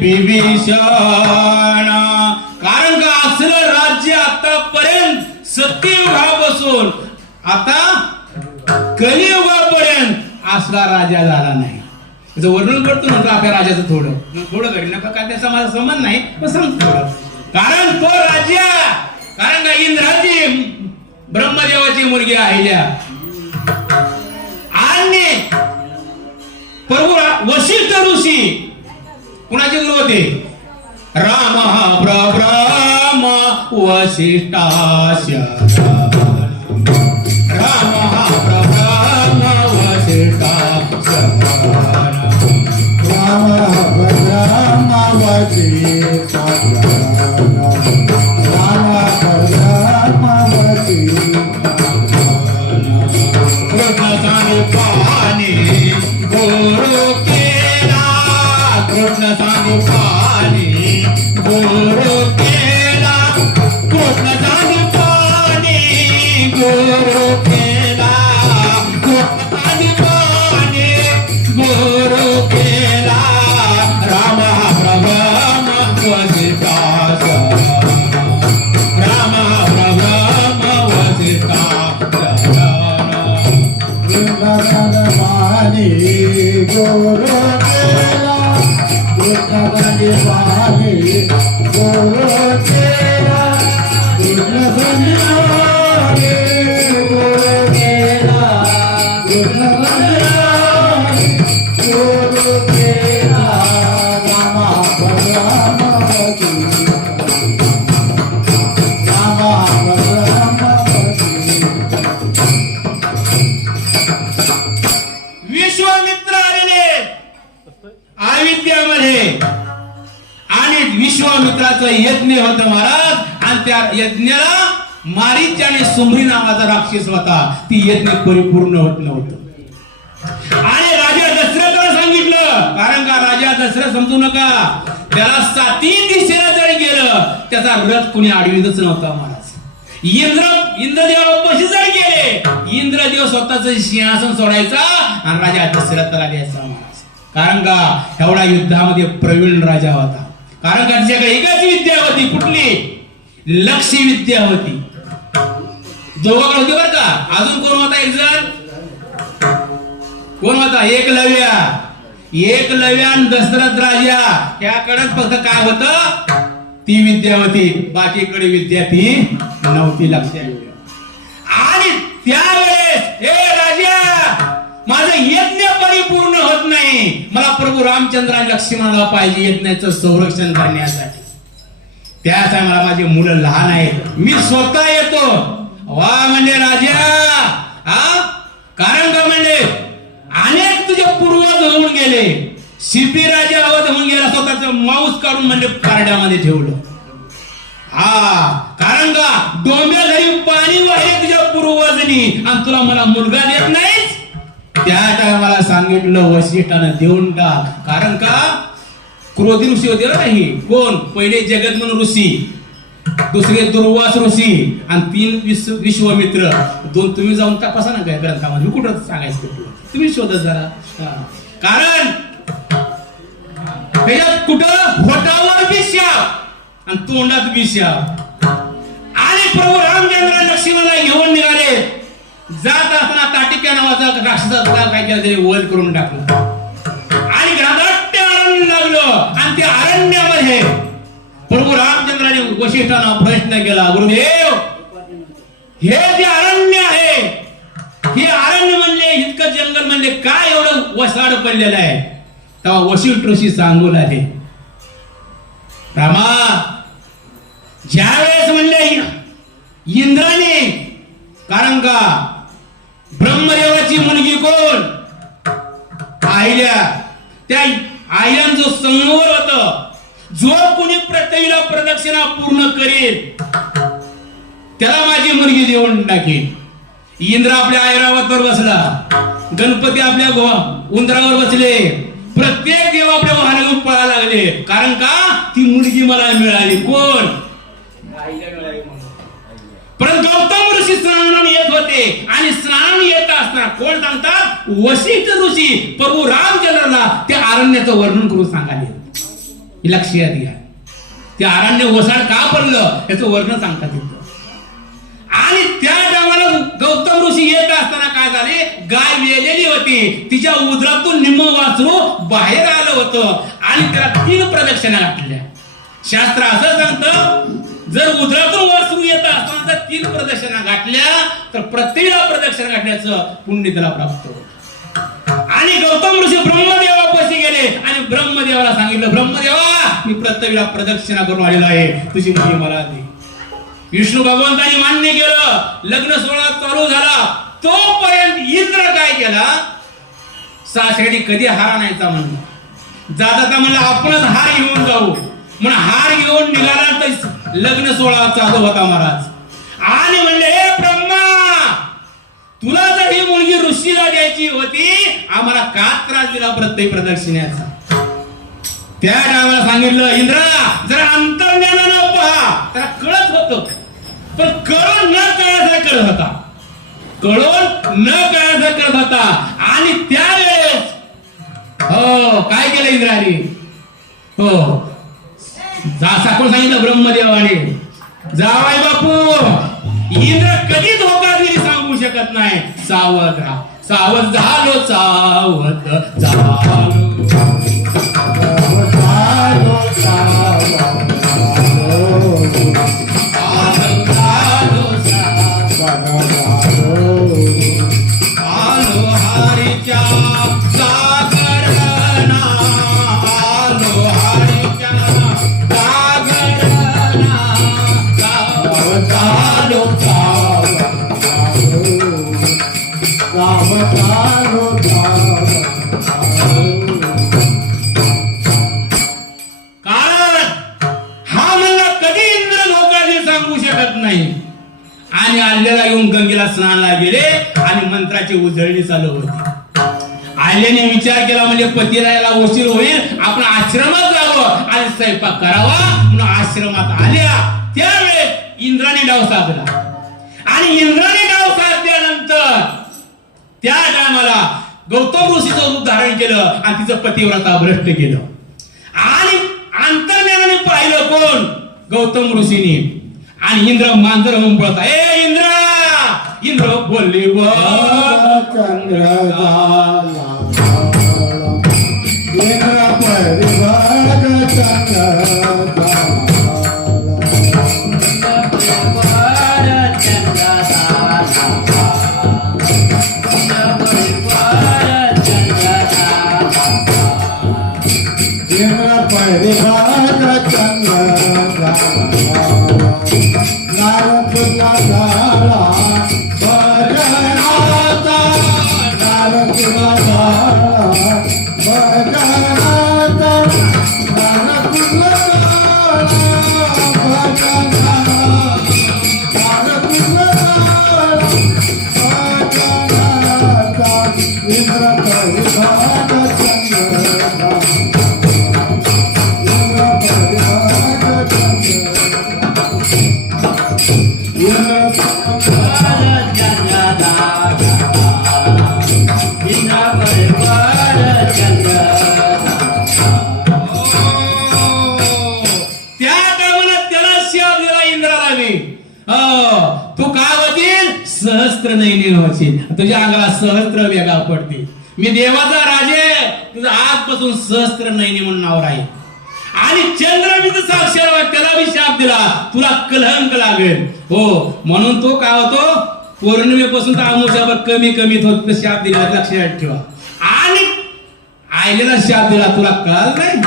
बिभीषण. कारण का असलं राज्य आतापर्यंत सत्ययुगापासून आता कलियुगापर्यंत असला राजा झाला नाही. त्याचं वर्णन करतो नंतर आपल्या राजाचं थोडं. थोडं घडलं नका काय त्याचा माझा संबंध नाही पण सांगतो थोडं. कारण तो राजा कारण का इंद्राची ब्रह्मदेवाची मुलगी अहिल्या आणि प्रभू वशिष्ठ ऋषी कुणाचे गुरु होते? राम हा ब्रह्म वशिष्ठास्य राम गुरु केला कृष्णगणवाणी गुरु केला सुमरी नावाचा राक्षस होता. ती यज्ञ परिपूर्ण होत नव्हतं. आणि राजा दशरथाला सांगितलं कारण का राजा दशरथ समजू नका त्याला साती दिशेला जरी गेलं त्याचा रथ कुणी आडवीतच नव्हता महाराज इंद्र इंद्रदेवा पशी जर गेले इंद्रदेव स्वतःच सिंहासन सोडायचा आणि राजा दशरथाला द्यायचा महाराज कारण का एवढा युद्धामध्ये प्रवीण राजा होता. कारण का त्याच्याकडे एकच विद्या होती कुठली? लक्ष्मी विद्या होती. दोघं होती बरं का? अजून कोण होता एक जण? कोण होता? एकलव्या एकलव्या आणि दशरथ राजा. त्याकडेच फक्त काय होत? ती विद्या होती. बाकीकडे विद्या ती नव्हती लक्षात. आणि त्यावेळेस हे राजा माझं यज्ञ परिपूर्ण होत नाही. मला प्रभू रामचंद्र लक्ष्मणाला पाहिजे. यज्ञाचं संरक्षण करण्यासाठी. त्या मला माझी मुलं लहान आहेत. मी स्वतः येतो. वा म्हणजे राजा. हा? कारण का म्हणजे अनेक तुझे पूर्वज होऊन गेले. शिपी राजा अवध होऊन गेला स्वतःच माऊस काढून म्हणजे पारड्यामध्ये ठेवलं. हा. कारण का? डोंब्या घरी पाणी वाहिले तुझ्या पूर्वजनी. आणि तुला मला मुलगा देत नाहीस? त्या टायमाला सांगितलं वशिष्ठानं देऊन टाक. कारण का? क्रोधी ऋषी होते ना कोण? पहिले जगतमन ऋषी. दुसरे दुर्वास ऋषी आणि तीन विश्व विश्वमित्र. दोन तुम्ही जाऊन तपासा ना काय ग्रंथामध्ये. कुठं सांगायचं कुठलं तुम्ही शोधत जरा. कारण त्याच्यात कुठं? होटावर बी आणि तोंडात बी आणि प्रभू रामचंद्र लक्ष्मीला घेऊन निघाले. जात असताना ताटिक्या नावाचा राक्षसाचा काय केलं तरी वध करून टाकलं. आणि घरादाट्य अरण्य लागलं. आणि त्या अरण्यामध्ये प्रभू राम रामचंद्राने वशिष्ठांना प्रश्न केला गुरुदेव! हे जे अरण्य आहे हे अरण्य म्हणजे इतकं जंगल म्हणजे काय एवढं वसाड पडलेलं आहे? तेव्हा वशिष्ठ ऋषी सांगू लागले रामा ज्यावेळेस म्हणले इंद्राने कारण का ब्रह्मदेवाची मुलगी कोण? आहिल्या त्या आहिल्यांचं संगवर होतं जो कोणी पृथ्वीला प्रदक्षिणा पूर्ण करेल त्याला माझी मुलगी देऊन टाकीन. इंद्र आपल्या ऐरावतावर बसला. गणपती आपल्या उंदरावर बसले. प्रत्येक देव आपल्या वाहनातून पळायला लागले. कारण का? ती मुलगी मला मिळाली. कोण? परंतु गौतम ऋषी स्नानाने येत होते. आणि स्नानाने येत असताना कोण सांगतात? वशिष्ठ ऋषी प्रभू रामचंद्राला त्या अरण्याचं वर्णन करून सांगाले हे लक्षात घ्या ते. अरण्य वसाड का पडलं याचं वर्णन सांगतात तिथं आणि त्या टायमाला गौतम ऋषी येत असताना काय झाले? गाय वेलेली होती. तिच्या उदरातून निम्म वाचरू बाहेर आलं होतं. आणि त्याला तीन प्रदक्षिणा घातल्या. शास्त्र असं सांगतं जर उदरातून वाचरू येत असताना जर तीन प्रदक्षिणा घातल्या तर प्रत्येक प्रदक्षिणा घातल्याचं पुण्य त्याला प्राप्त होत. आणि गौतम ऋषी ब्रह्मदेव गेले आणि ब्रह्मदेवाला सांगितलं ब्रह्मदेवा मी प्रत्येकाला प्रदक्षिणा करून आलेलो आहे. तुझी मुली मला दे. विष्णू भगवंतानी मान्य केलं. लग्न सोहळा चालू झाला. तोपर्यंत इंद्र काय केला? सासऱ्याने कधी हार आणायचा म्हणलं. जाता म्हणलं आपणच हार घेऊन जाऊ. म्हणून हार घेऊन निघाला तर लग्न सोहळा चालू होता महाराज. आणि म्हणले हे तुला जर ही मुलगी ऋषीला द्यायची होती आम्हाला का त्रास दिला प्रत्येक प्रदक्षिण्याचा त्या टायमाला सांगितलं इंद्रा जरा अंतर्ज्ञानानं पहा. त्याला कळत होत. पण कळून न कळायचा कळत होता. कळून न कळायचा कळत होता. आणि त्यावेळेस हो काय केलं इंद्राने? हो. जा साखर सांगितलं ब्रह्मदेवाने. जावाय बापू इंद्र कधीच होत शकत नाही. सावध राहा. सावध झालो सावध झालो येऊन गंगेला स्नानाला गेले आणि मंत्राची उजळणी चालू होती आल्याने विचार केला म्हणजे पतीला याला उशीर होईल आपण आश्रमात जावं आणि स्वयंपाक करावा म्हणून आश्रमात आल्या. त्यावेळेस इंद्राने डाव साधला. आणि इंद्राने डाव साधल्यानंतर त्या टायमाला गौतम ऋषीचं रूप धारण केलं आणि तिचं पतिव्रता भ्रष्ट केलं. आणि अंतर्ज्ञानाने पाहिलं कोण? गौतम ऋषीने. आणि इंद्र मांजर होऊन पळता ए इंद्रा! इंद्र बोलले व सहस्त्र होशील तुझ्या अंगाला सहस्त्र वेगळा पडतील. मी देवाचा राजे तुझं आजपासून सहस्त्र नैनी म्हणून नाव राहील. आणि चंद्र साक्षर त्याला मी शाप दिला. तुला कलंक लागेल. हो म्हणून तो काय होतो? पौर्णिमेपासून तर कमी कमी होत शाप दिला. लक्षात ठेवा. आणि आईलेला शाप दिला. तुला कळाल नाही?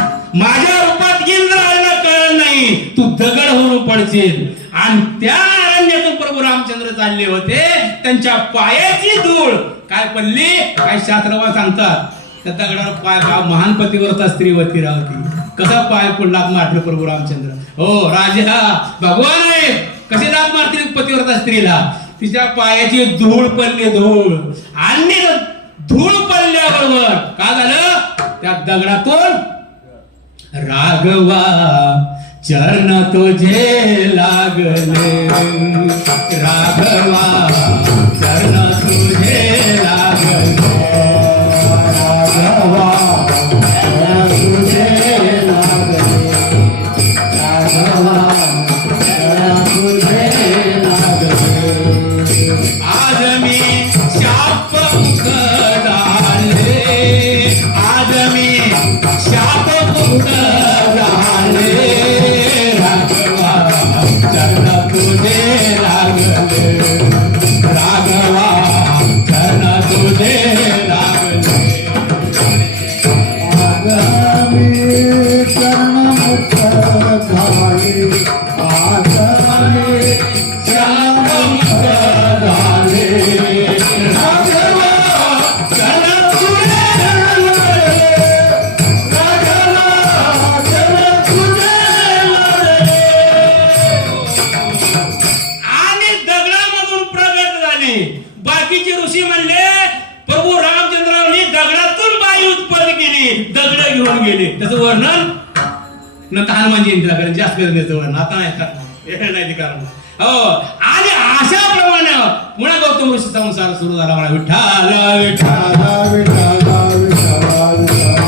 माझ्या रूपात इंद्र आलेला कळलं नाही. तू दगड होऊन पडशील. आणि त्या अरण्यातून प्रभू रामचंद्र चालले होते. त्यांच्या पायाची धूळ. काय पडली? काय शास्त्रवा सांगतात. त्या दगडावर पाय का महान पतिव्रता स्त्रीवती राहती. कसा पाय पडला मारलं प्रभू रामचंद्र? हो राजा भगवान आहे कसे लाभ मारतील पतिव्रता स्त्रीला? तिच्या पायाची धूळ पडली धूळ. आणि धूळ पडल्याबरोबर का झालं? त्या दगडातून राघवा चरण तुझे लागले राघवा चरण तुझे लागले. बाकीचे ऋषी म्हणले प्रभू रामचंद्रांनी दगडातून बाई उत्पन्न केली दगड घेऊन गेले. त्याचं वर्णन न हनुमान जयंतीला जास्त करण्याचं वर्णन. आता नाही करणार नाही ते करणार हो आणि अशा प्रमाणे पुन्हा गौतम ऋषी संसार सुरू झाला म्हणा. विठ्ठल विठ्ठल विठाला विठाला विठाला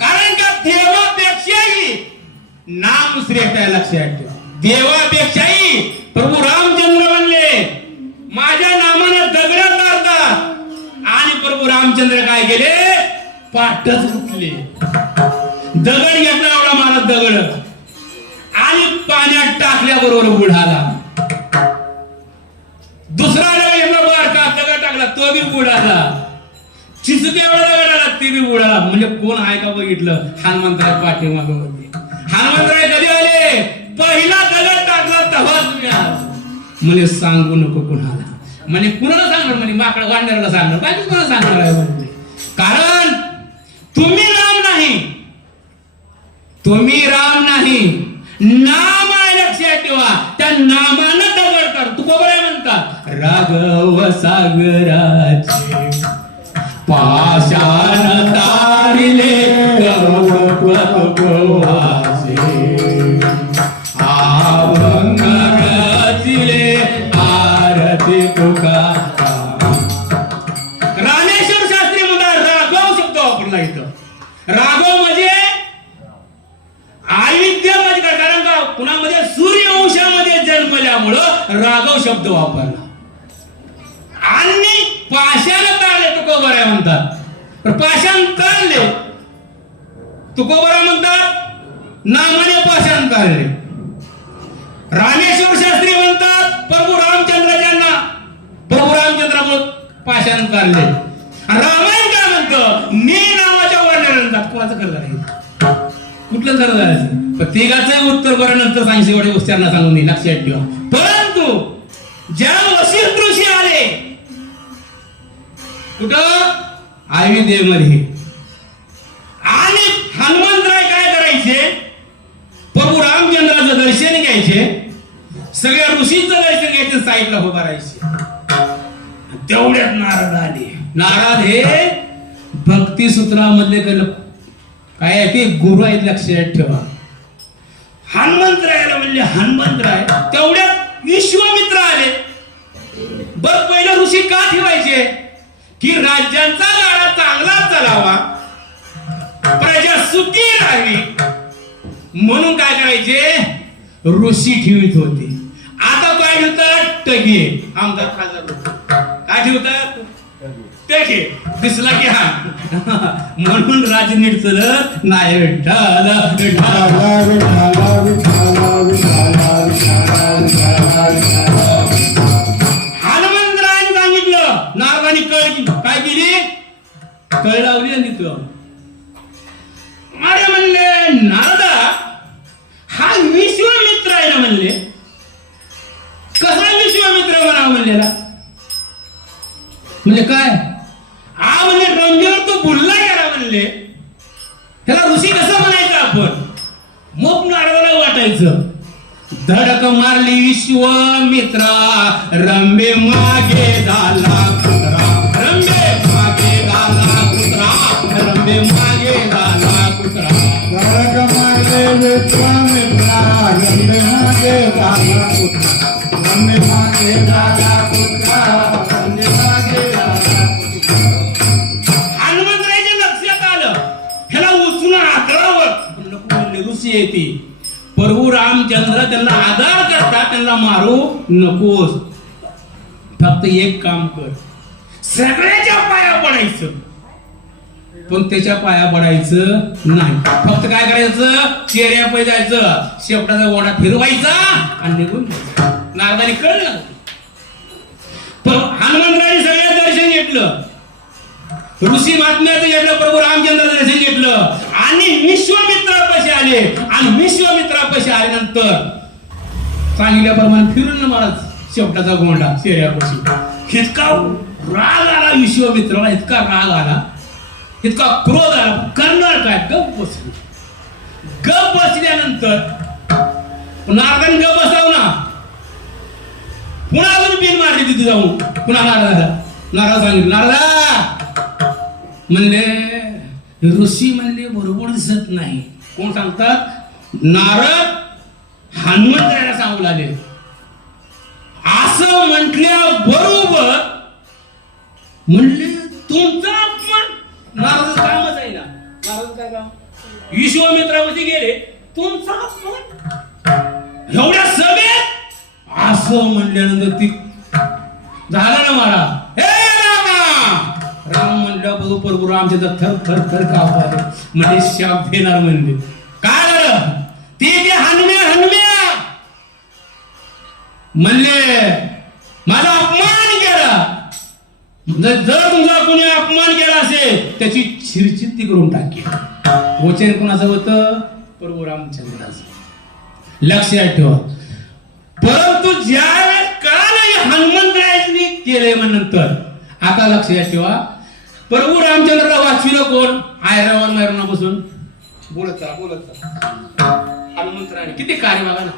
कारण का देवापेक्षाही नाम श्रेष्ठ आहे लक्षात ठेवा देवापेक्षाही प्रभू राम म्हणले माझ्या नामानं दगड मारतात आणि प्रभू रामचंद्र काय केले? पाठच उठले दगड घेतला एवढा मारत दगड. आणि पाण्यात टाकल्याबरोबर बुडाला दुसरा दगड घेतला बारका दगड टाकला तो बी बुडाला चिचुक्या एवढा दगड आला ते बी बुडाला म्हणजे कोण आहे का बघितलं? हनुमंतराय पाठीमाग होते हनुमंतराय कधी आले? पहिला दगड टाकला तेव्हा तुम्ही आहात म्हणे सांगू नको कुणाला. म्हणे कुणाला सांगणार म्हणे माकड वाढणाऱ्याला सांगणार? बाकी कुणाला सांगणार आहे म्हणजे कारण तुम्ही राम नाही. तुम्ही राम नाही. नाम आहे लक्षात ठेवा. त्या नामानं दगड कर तू बरोबर आहे म्हणतात राघव सागराचे पाषाण तारिले. शब्द इथं. राघव म्हणजे आयुध्य म्हणजे काय? कारण का? कुणामध्ये? सूर्यवंशामध्ये जन्मल्यामुळं राघव शब्द वापरला. आणि पाषाण तारले तुकोबऱ्या म्हणतात. तर पाषाण तारले तुकोबरा म्हणतात नामाने पाषाण तारले रामेश्वर शास्त्री म्हणतात प्रभू रामचंद्राच्या प्रभू रामचंद्रामुळे पाषाण तारले रामायण काय मी नावाच्या वर्णन म्हणतात कोणाचं खरं झालं कुठलं खरं झालं प्रत्येकाचं उत्तर बरं सांगशे एवढे गोष्टींना सांगून नाही लक्षात ठेवा. परंतु ज्या वशिष्ठ ऋषी आले कुठं? आयुर्वेदेमध्ये आणि हनुमंतराय काय करायचे? प्रभू रामचंद्राचं दर्शन घ्यायचे सगळ्या ऋषींचं दर्शन घ्यायचं साईडला उभा राहायचे. तेवढ्यात नारद आले. नारद हे भक्ती सूत्रामधले गल- काय आहे ते? गुरु आहेत लक्षात ठेवा. हनुमंतरायाला म्हणले हनुमंतराय तेवढ्यात विश्वामित्र आले. बर पहिले ऋषी का ठेवायचे? की राज्यांचा गाडा चांगला चालावा प्रजा सुखी राहावी. म्हणून काय करायचे? ऋषी ठेवित होते. आता काय ठेवतात? टगी. आमदार खासदार काय ठेवतात? टगे दिसला की हा. म्हणून राजनीट चलत नाही विठ्ठल विठ्ठल. विठाला विठाला विठाला विठाला विठाला सांगितलं नारदानी कळ काय केली? कळ लावली आणि तिथं अरे म्हणले नारदा हा विश्वमित्र आहे ना म्हणले. कसा विश्वामित्र म्हणा म्हणलेला? म्हणजे काय? हा म्हणजे रंगेवर तो भुलला गेला म्हणले. त्याला ऋषी कसं म्हणायचं आपण? मग वाटायचं. धडक मारली विश्वमित्रा रंबे मागे झाला कुत्रा. रंबे मागे झाला कुत्रा रंबे मागे झाला कुत्रा. नरक विश्वामित्रा मागे झाला मागे झाला म्हणले ऋषी प्रभू रामचंद्र त्यांना आधार करतात त्यांना मारू नकोस. फक्त एक काम कर. सगळ्याच्या पाया पडायचं. पण त्याच्या पाया पडायचं नाही. फक्त काय करायचं? चेहऱ्या पै जायचं. शेपटाचा ओढा फिरवायचा आणि निघून जायचं. नारदाने कळलं. पण हनुमंतराने सगळ्या दर्शन घेतलं. ऋषी महात्म्याचं घेतलं प्रभू रामचंद्राचं दर्शन घेतलं. आणि विश्वामित्रापाशी आले. आणि विश्वामित्रापाशी आल्यानंतर सांगितल्याप्रमाणे फिरून महाराज शेवटाचा गोंडा शेऱ्यापाशी. इतका राग आला विश्वामित्राला इतका राग आला. इतका क्रोध आला. करणार काय? गप बसले. गप बसल्यानंतर नारदाने गप बसाव ना. पुन्हा अजून पिन मारली तिथे जाऊन. पुन्हा नारदा नारदा सांगितलं नारदा म्हणले ऋषी म्हणले बरोबर दिसत नाही. कोण सांगतात? नारद हनुमंतराला सांगू लागले. असं म्हटल्या बरोबर म्हणले तुमचा अपमान नारद कामच आहे ना? नारद काय काम विश्वामित्रावरती गेले तुमचा अपमान एवढ्या सगळ्यात असं म्हटल्यानंतर ती झालं ना मला म्हणलं बघू प्रभू रामचंद्र थर थर थर कापले म्हणजे शाप देणार म्हणजे काय झालं? ते ते हनुम्या म्हणले माझा अपमान केला. जर तुमचा कोणी अपमान केला असेल त्याची चिरचित्ती करून टाकी. वचन कोणाचं होतं? प्रभू रामचंद्राचं लक्षात ठेवा. परंतु ज्या वेळेस काल हनुमंतरायांनी केले नंतर आता लक्षात ठेवा प्रभू रामचंद्रला वाचविलं कोण? आयरावर मायरावना बसून बोलत चला बोलत चला हनुमंतराने किती कार्य बघा ना.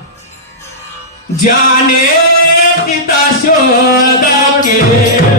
ज्याने पिता शोध केले.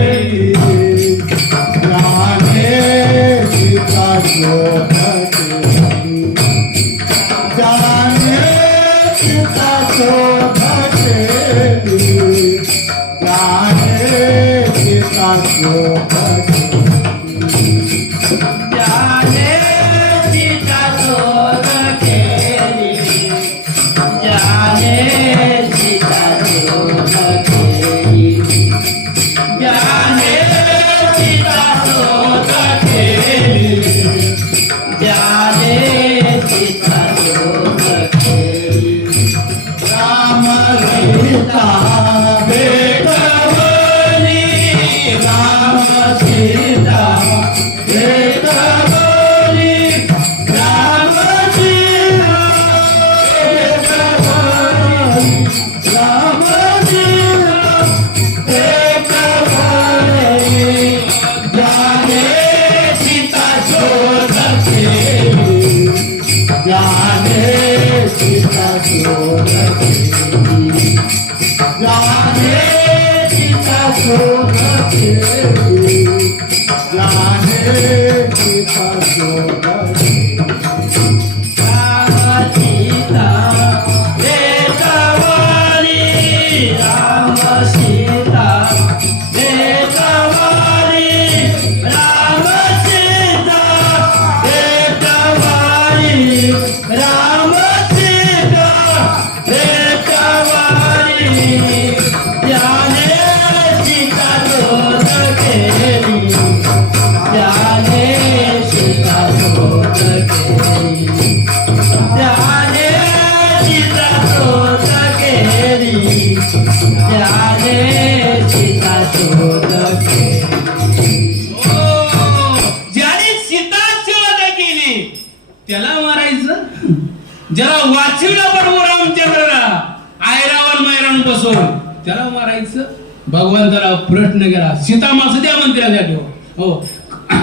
त्याला मारायचं? भगवंताला प्रश्न केला सीता मासू द्या मंदिरासाठी हो.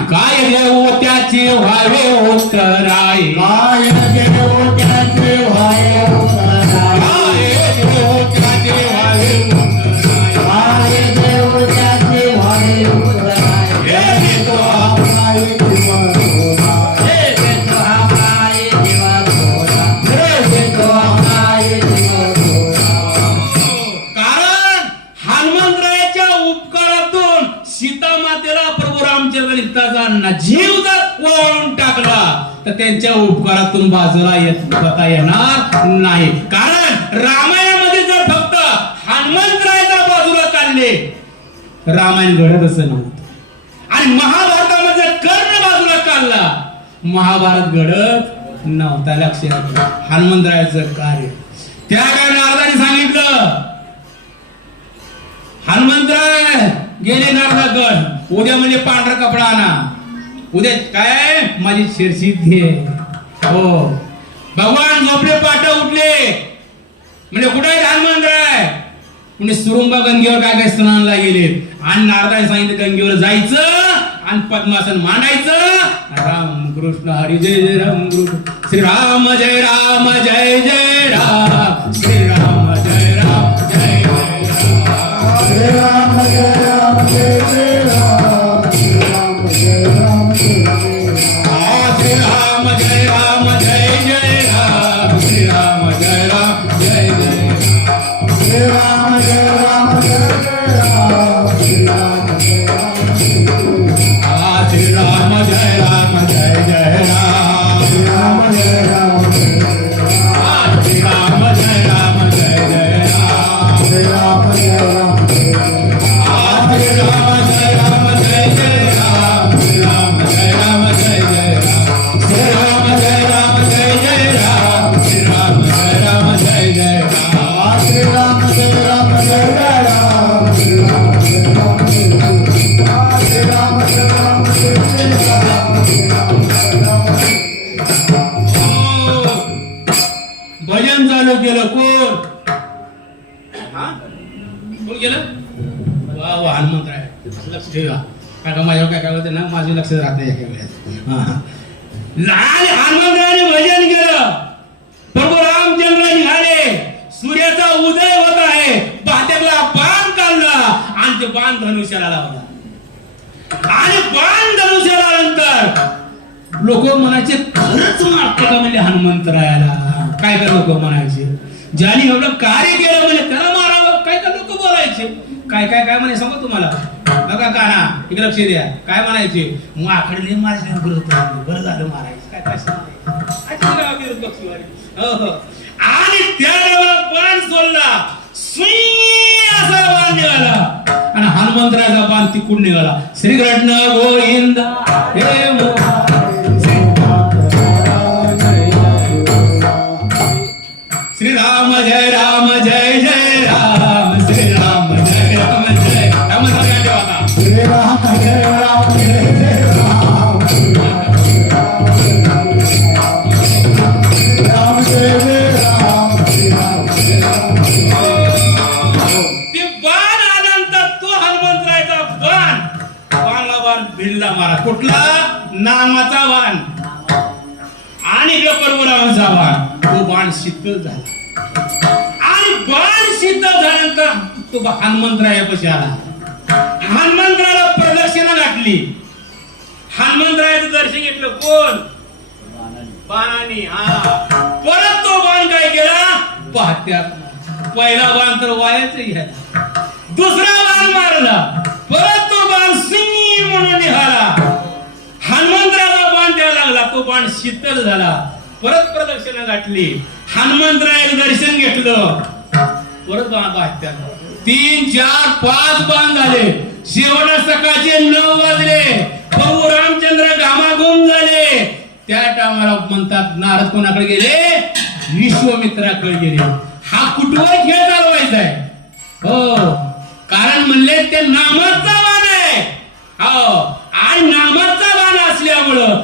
काय देऊ त्याचे व्हावे उत्तराय काय देव त्यांच्या उपकारातून बाजूला येत होता येणार नाही. कारण रामायणामध्ये जर फक्त हनुमंतरायचा बाजूला काढले रामायण घडतच नव्हतं आणि महाभारतामध्ये जर कर्ण बाजूला काढला महाभारत घडत नव्हता लक्षात. घ्या. हनुमंतरायाचं कार्य. त्या काय नारदाने सांगितलं हनुमंतराय गेले नारदागड उद्या म्हणजे पांढरा कपडा आणा. उद्या काय? माझी शिरसिद्धी घे हो. भगवान झोपले पाठ उठले. म्हणजे कुठे आहे राय म्हणजे सुरुंबा गंगेवर काय काय स्नानला गेले? आणि नारदाने सांगितलं गंगेवर जायचं आणि पद्मासन मांडायचं. राम कृष्ण हरी जय जय राम कृष्ण. श्री राम जय राम जय जय Ram. Shri Ram Ram Ram Ram Ram वा वा हनुमंतराय लक्ष ठेवा. काय का माझ्यावर काय काय होतं ना माझे लक्ष राहत नाही एका वेळेस. लहान हनुमंतराने भजन केलं. प्रभू रामचंद्र निघाले. सूर्याचा उदय होत आहे. पात्याला बाण काढला. आणि ते बाण धनुष्याला लावला. आणि बाण धनुष्याला नंतर लोक म्हणायचे खरंच मागतो म्हणजे का म्हणजे हनुमंतरायाला काय काय लोक म्हणायचे? ज्याने एवढं कार्य केलं म्हणजे त्याला मारावं? काय काय लोक बोलायचे? काय काय काय म्हणे सांगू तुम्हाला बघा काना इकडे लक्ष द्या काय म्हणायचे माकडे मारले बरं होतं, बरं झालं मारायचं काय काय विरोध पक्षवारी. हो, हो. आणि त्या देवाला बाण सोडला असा बाण निघाला आणि हनुमंतराचा बाण तिकून निघाला श्रीकृष्ण गोविंद हे श्री राम जय कुठला नामाचा बाण आणि हे परशुरामाचा बाण तो बाण शीतल झाला. आणि बाण शीतल झाल्यानंतर तो हनुमंतरायापाशी आला. हनुमंतराला प्रदक्षिणा घातली. हनुमंतरायाचं दर्शन घेतलं कोण? बाणाने. हा. परत तो बाण काय केला? पाहत्यात. पहिला बाण तर वायाच घ्यायचा दुसरा बाण मारला. बाण शीतल झाला. परत प्रदक्षिणा गाठली. हनुमंतरायाचं दर्शन घेतलं. परत बाण तीन चार पाच बाण झाले. शेवटा सकाळचे नऊ वाजले. प्रभू रामचंद्र घामाघूम झाले. त्या टायमाला म्हणतात नारद कोणाकडे गेले? विश्वमित्राकडे गेले. हा कुटुंब खेळ चालवायचा आहे? हो. कारण म्हणले ते नामाचा बाण आहे. हो. आणि नामाचा बाण असल्यामुळं